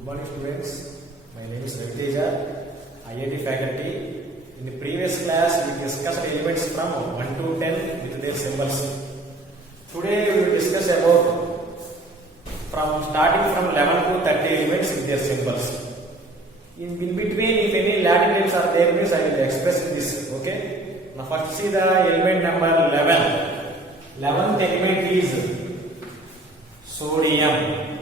Good morning students, my name is Raviteja, IIT faculty. In the previous class we discussed elements from 1 to 10 with their symbols. Today we will discuss about from starting from 11 to 30 elements with their symbols. In between, if any Latin names are there, means I will express this. Okay. Now first see the element number 11. 11th element is sodium.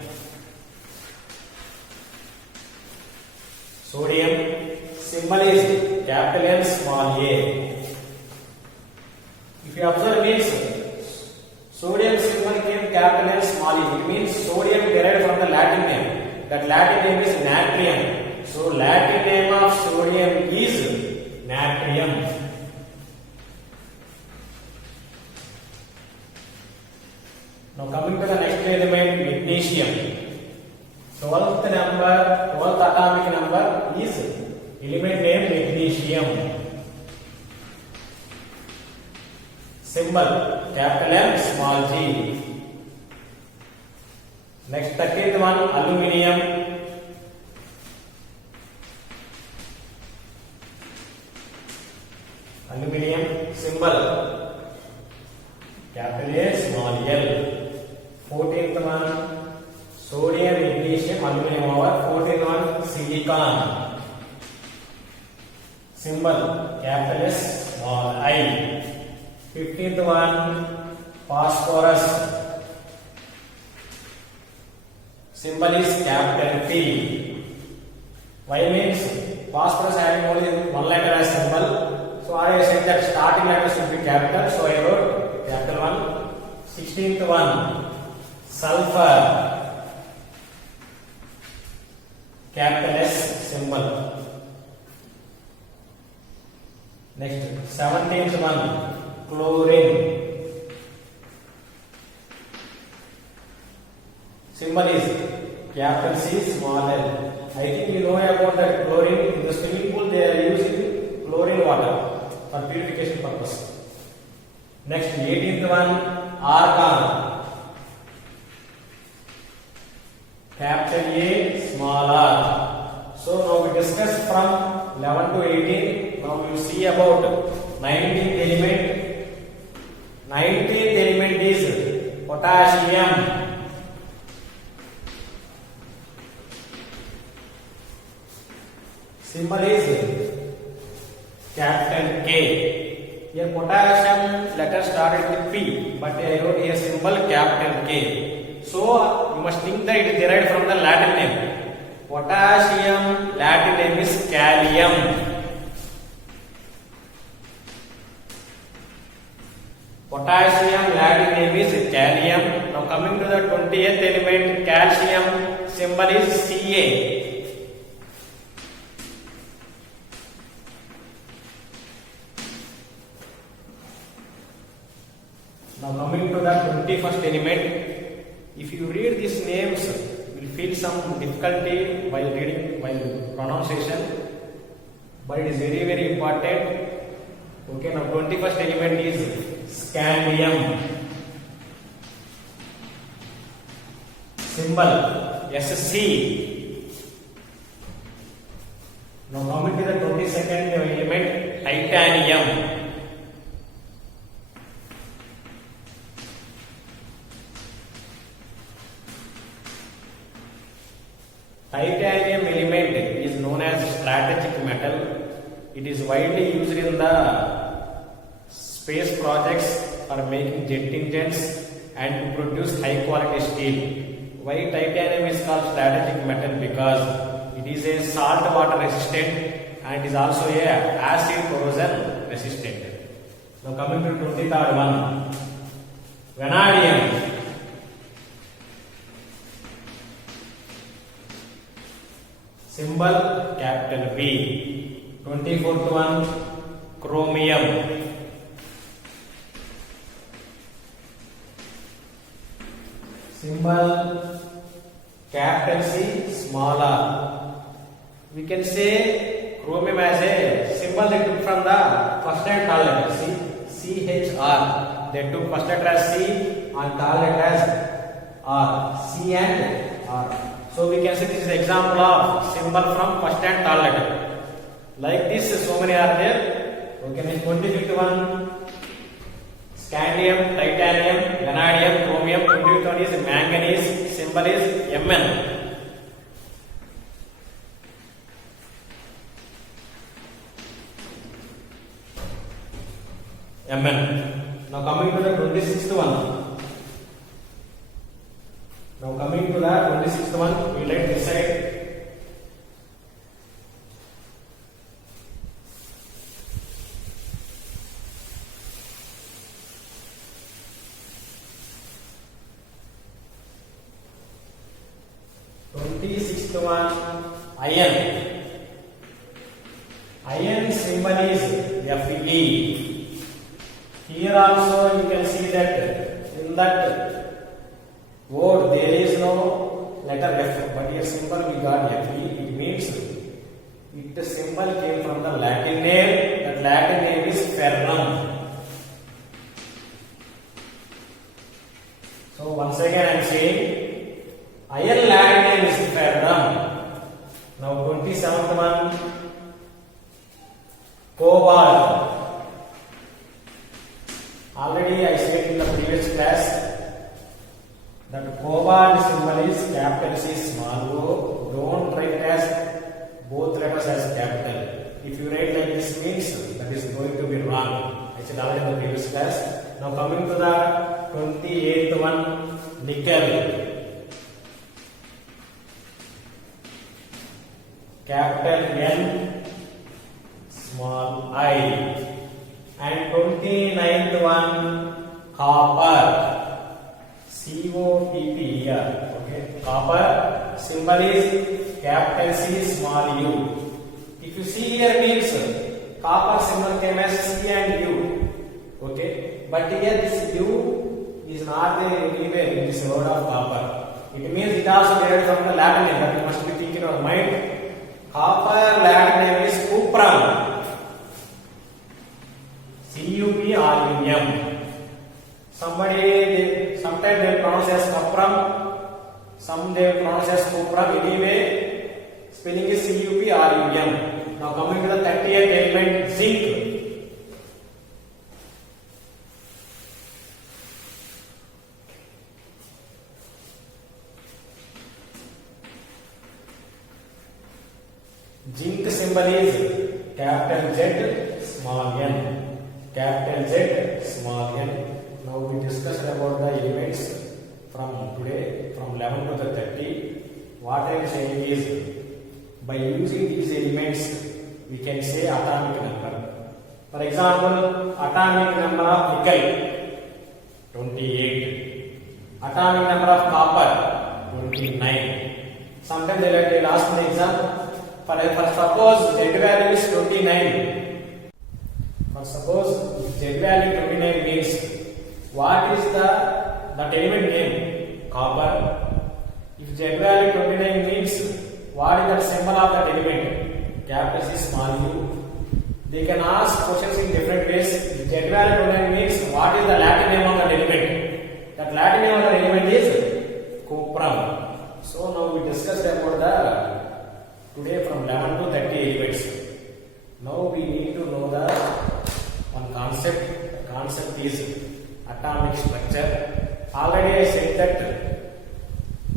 Sodium symbol is capital N small a. If you observe means sodium symbol came capital N small a. It means sodium derived from the Latin name. That Latin name is natrium. So Latin name of sodium is natrium. Now coming to the next element, magnesium. 12th atomic number is element name magnesium. Symbol capital M small g. Next 13th one, aluminium. Aluminium symbol capital A small l. 14th one, sodium, magnesium, aluminum over. 14th one, silicon. Symbol capital S small I. 15th one, phosphorus. Symbol is capital P. Why means phosphorus having only one letter as symbol. So I said that starting letter should be capital. So I wrote capital one. 16th one, sulfur. Capital S symbol. Next 17th one, chlorine. Symbol is capital C small l. I think you know about that chlorine. In the swimming pool they are using chlorine water for purification purpose. Next 18th one, argon. Capital A small r. So now we discuss from 11 to 18. Now we will see about 19th element. 19th element is potassium. Symbol is capital K. Here potassium letter started with P, but I wrote here symbol capital K. So you must think that it is derived from the Latin name. Potassium Latin name is kalium. Potassium Latin name is kalium. Now coming to the 20th element, calcium, symbol is Ca. Now coming to the 21st element, if you read these names, you will feel some difficulty while reading, while pronunciation, but it is very, very important. Okay, now 21st element is scandium. Symbol Sc. Now coming to the 22nd element, titanium. Titanium element is known as strategic metal. It is widely used in the space projects for making jet engines and to produce high quality steel. Why titanium is called strategic metal? Because it is a salt water resistant and is also a acid corrosion resistant. Now coming to 23rd one, vanadium. Symbol capital B. 24th one, chromium. Symbol capital C small r. We can say chromium as a symbol they took from the first and third letter C H R. They took first letter as C and third letter as R. C and R. So we can can see this is example of symbol from first and third letter. Like this, so many are there. Okay, next 25th one. Scandium, titanium, vanadium, chromium. 25th one is manganese. Symbol is Mn. Mn. Now coming to the 26th one. Now coming to the 26th one, we let this side. Iron. Iron symbol is Fe. Here also you can see that in that word there is no letter F, but here symbol we got Fe. It means the symbol came from the Latin name. That Latin name is ferrum. So once again I am saying iron Latin name is ferrum. Now 27th one, cobalt. Already I said in the previous class that cobalt symbol is capital C small o. Don't write as both letters as capital. If you write like this means that is going to be wrong. I said already in the previous class. Now coming to the 28th one, nickel. Capital N, small I. And 29th one, copper. C-O-P-P-E-R. Okay, copper symbol is capital C, small u. If you see here means copper symbol came as C and U. Okay, but here this U is not there anywhere in this word of copper. It means it also derived from the Latin name, but you must be thinking of mind. Copper Latin name is cuprum. C-U-P-R-U-M. Sometimes they pronounce as cuprum, some they pronounce as cuprum. Anyway, spelling is C-U-P-R-U-M. Now coming to the 30th element, zinc. Zinc symbol is capital Z, small n. Capital Z, small n. Now we discussed about the elements from today, from 11 to the 30. What I am saying is, by using these elements, we can say atomic number. For example, atomic number of nickel, 28. Atomic number of copper, 29. Sometimes they will ask me exam. For suppose Z value is 29. For suppose Z value 29 means what is that element name? Copper. If Z value 29 means what is the symbol of that element? Capital C, small u. They can ask questions in different ways. If Z value 29 means what is the Latin name of that element? That Latin name of that element is cuprum. So now we discussed about the today from 11 to 30 elements. Now we need to know the one concept. The concept is atomic structure. Already I said that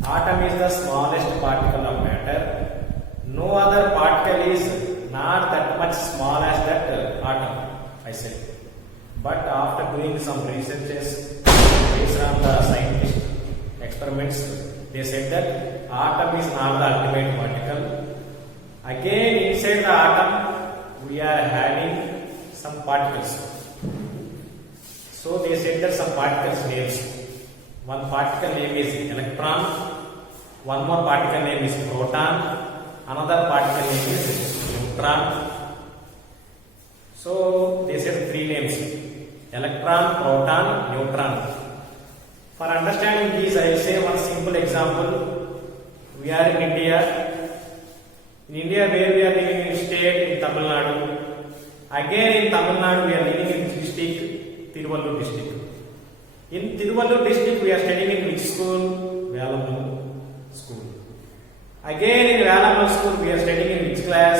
atom is the smallest particle of matter. No other particle is not that much small as that atom, I said. But after doing some researches based on the scientific experiments, they said that atom is not the ultimate particle. Again, inside the atom, we are having some particles. So they said that some particles names. One particle name is electron. One more particle name is proton. Another particle name is neutron. So they said three names: electron, proton, neutron. For understanding these, I will say one simple example. We are in India. In India, where we are living in state in Tamil Nadu. Again in Tamil Nadu, we are living in district, Tiruvallur district. In Tiruvallur district, we are studying in which school? Velamur school. Again in Valammal school we are studying in which class?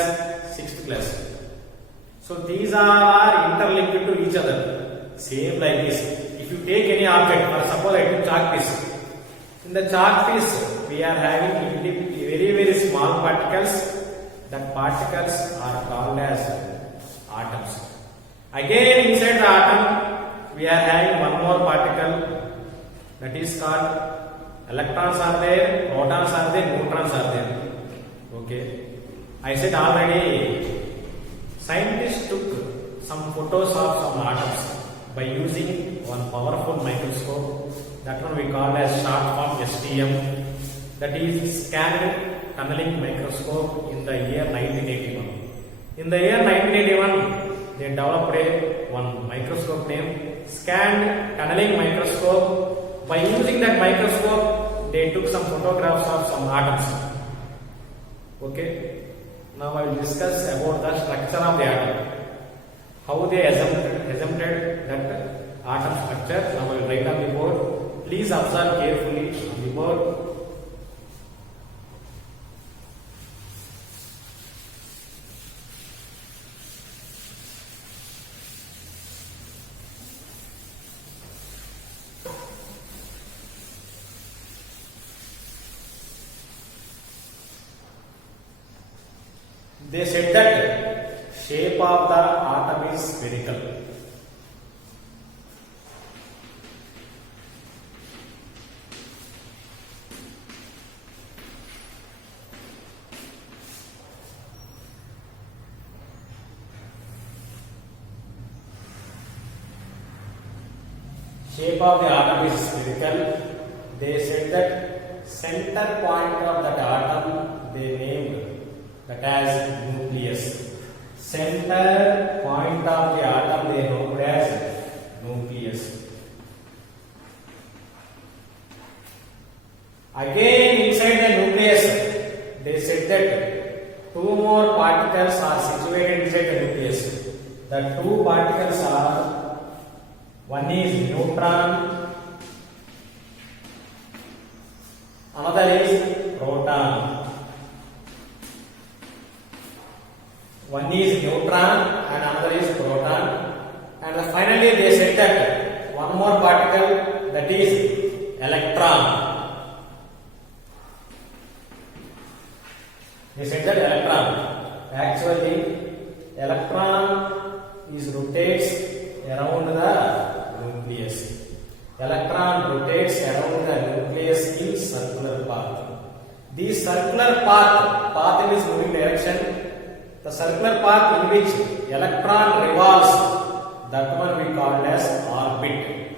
6th class. So these are interlinked to each other. Same like this. If you take any object, for suppose I take chalk piece. In the chalk piece we are having very small particles. That particles are called as atoms. Again inside the atom we are having one more particle, that is called electrons are there, protons are there, neutrons are there. Okay. I said already scientists took some photos of some atoms by using one powerful microscope. That one we call as short form STM. That is scanned tunneling microscope in the year 1981. In the year 1981, they developed one microscope named scanned tunneling microscope. By using that microscope, they took some photographs of some atoms. Okay. Now I will discuss about the structure of the atom. How they assembled that atom structure. Now I will write on the board. Please observe carefully on the board. They said that shape of the atom is spherical. Shape of the atom is spherical. They said that center point of that atom they named that as nucleus. Center point of the atom they named as nucleus. Again inside the nucleus they said that two more particles are situated inside the nucleus. The two particles are, one is neutron, another is proton. One is neutron and another is proton. And finally they said that one more particle, that is electron. They said that electron. Actually, electron rotates around the nucleus. Electron rotates around the nucleus in circular path. The circular path is moving direction. The circular path in which electron revolves, that one we call as orbit.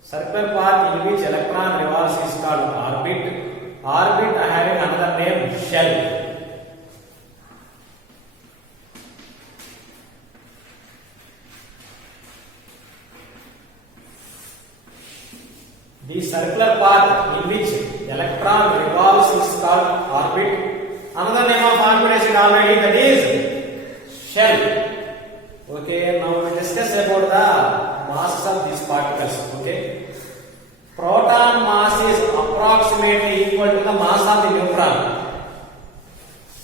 Circular path in which electron revolves is called orbit. Orbit having another name, shell. The circular path in which electron revolves is called orbit. Another name of orbit is already, that is shell. Okay, now we discuss about the masses of these particles. Okay, proton mass is approximately equal to the mass of the neutron.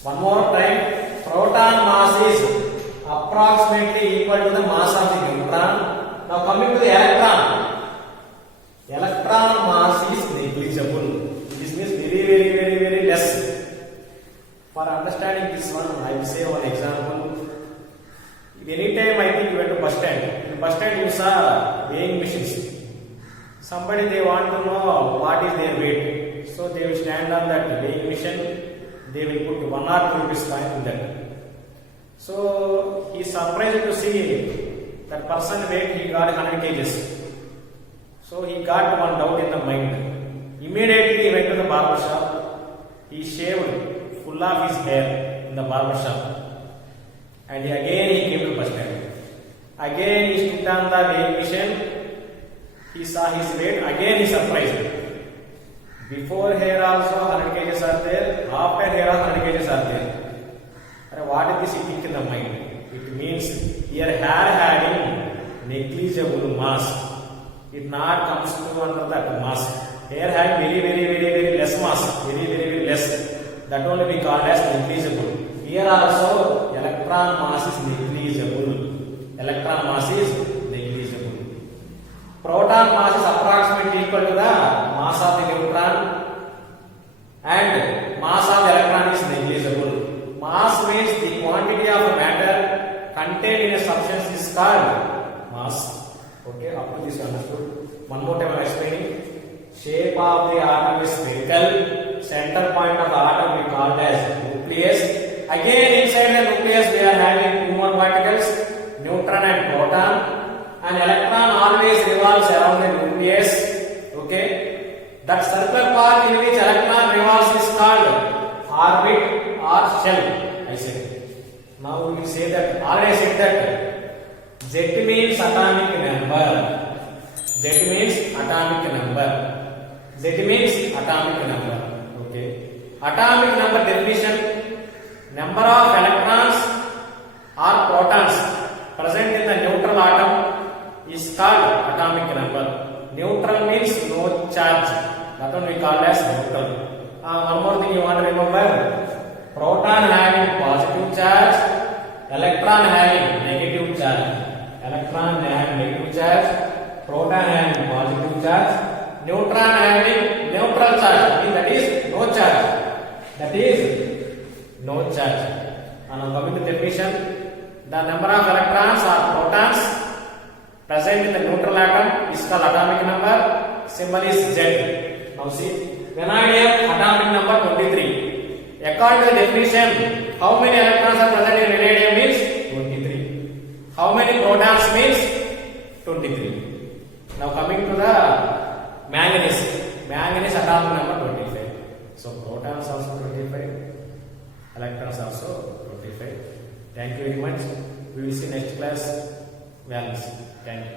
One more time, proton mass is approximately equal to the mass of the neutron. Now coming to the electron. Electron mass is negligible. This means very less. For understanding this one, I will say one example. Anytime I think you went to bus stand. In bus stand you saw weighing machines. Somebody they want to know what is their weight. So they will stand on that weighing machine. They will put 1 or 2 rupees coin in that. So he is surprised to see that person weight, he got 100 kgs. So he got one doubt in the mind. Immediately he went to the barber shop. He shaved full of his hair in the barber shop. And again he came to bus stand. Again he stood on the weighing machine. He saw his weight. Again he surprised. Before hair also 100 kgs are there. After hair also 100 kgs are there. And what is this he think in the mind? It means here hair having negligible mass. It not comes to under that mass. Hair having very less mass. Very less. that only we called as negligible. Here also electron mass is negligible. Electron mass is negligible. Proton mass is approximately equal to the mass of the neutron and mass of the electron is negligible. Mass means the quantity of matter contained in a substance is called mass. Okay, up to this understood. One more time I am explaining. Shape of the atom is spherical. Center point of the atom we called as nucleus. Again inside the nucleus we are having two more particles, neutron and proton. An electron always revolves around the nucleus. Okay. That circular part in which electron revolves is called orbit or shell. I said. Now we will say that, already said that Z means atomic number. Z means atomic number. Z means atomic number. Okay. Atomic number definition: number of electrons or protons present in the neutral atom is called atomic number. Neutral means no charge. That one we call as neutral. One more thing you want to remember: proton having positive charge, electron having negative charge. Electron having negative charge, proton having positive charge, neutron having neutral charge. That is no charge. That is no charge. And now coming to the definition, the number of electrons or protons present in the neutral atom is called atomic number. Symbol is Z. Now see, vanadium atomic number 23. According to the definition, how many electrons are present in vanadium means 23. How many protons means 23. Now coming to the manganese. Manganese atomic number 25. So protons also 25. Electrons also 25. Thank you very much. We will see next class values. Thank you.